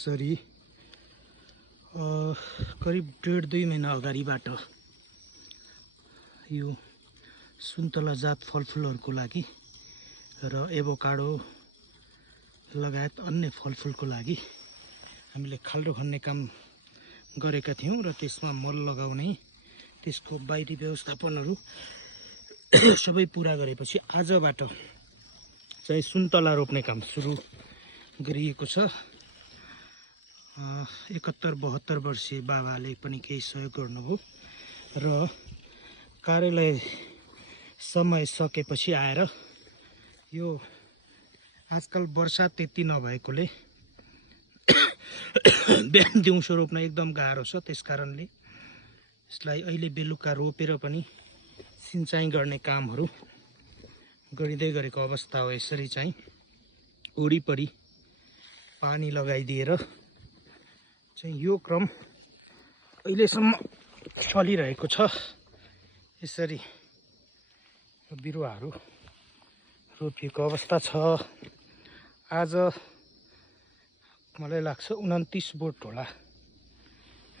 Nursery करिब 1.5-2 महिना अगाडिबाट यो सुन्तला जात फलफुलहरूको लागि र एभोकाडो लगायत अन्य फलफुलको लागि हामीले खाल्डो खन्ने काम गरेका थियौं र त्यसमा मल लगाउने त्यसको बाहिरी व्यवस्थापनहरू सबै पूरा गरेपछि आजबाट चाहिँ सुन्तला रोप्ने काम सुरु गरिएको छ। 71-72 वर्षीय बाबाले पनि केही सहयोग गर्नुभयो र कार्यालय समय सकेपछि आएर यो आजकल वर्षा त्यति नभएकोले बिहान दिउँसो रोप्न एकदम गाह्रो छ। त्यसकारणले यसलाई अहिले बेलुका रोपेर पनि सिंचाइ गर्ने कामहरू गरिँदै गरेको अवस्था हो। यसरी चाहिँ वरिपरि पानी लगाइदिएर चाहिँ यो क्रम अहिलेसम्म चलिरहेको छ। यसरी बिरुवाहरू रोपिएको अवस्था छ। आज मलाई लाग्छ 29 बोट होला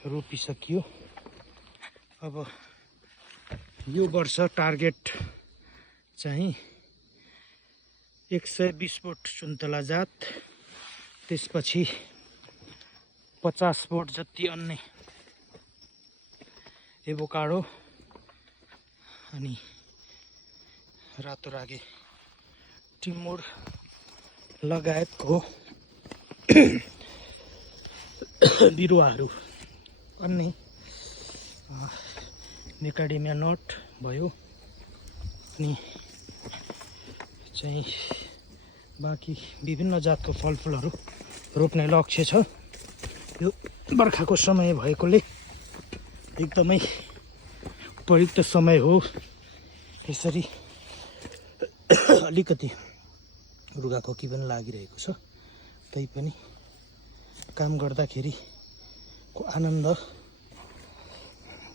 रोपिसकियो। अब यो वर्ष टार्गेट चाहिँ 120 बोट सुन्तला जात, त्यसपछि 50 बोट जति अन्य एभोकाडो अनि रातोरागे टिमुर लगायतको बिरुवाहरू अन्य मेकाडेमिया नट भयो अनि चाहिँ बाँकी विभिन्न जातको फलफुलहरू रोप्ने लक्ष्य छ। यो बर्खाको समय भएकोले एकदमै उपयुक्त समय हो। यसरी अलिकति रुगाखोकी पनि लागिरहेको छ, तैपनि काम गर्दाखेरिको आनन्द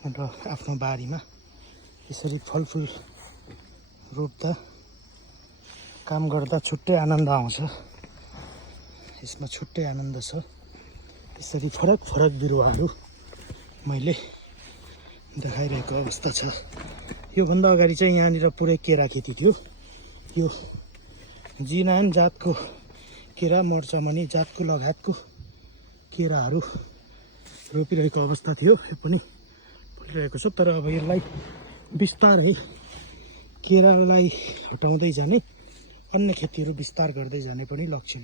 र आफ्नो बारीमा यसरी फलफुल रोप्दा काम गर्दा छुट्टै आनन्द आउँछ। यसमा छुट्टै आनन्द छ। यसरी फरक फरक बिरुवाहरू मैले देखाइरहेको अवस्था छ। योभन्दा अगाडि चाहिँ यहाँनिर पुरै केरा खेती थियो। यो जिनान जातको केरा, मर्चामनी जातको लगायतको केराहरू रोपिरहेको अवस्था थियो। यो पनि फलिरहेको छ, तर अब यसलाई बिस्तारै केरालाई हटाउँदै जाने, अन्य खेतीहरू विस्तार गर्दै जाने पनि लक्ष्य लिएको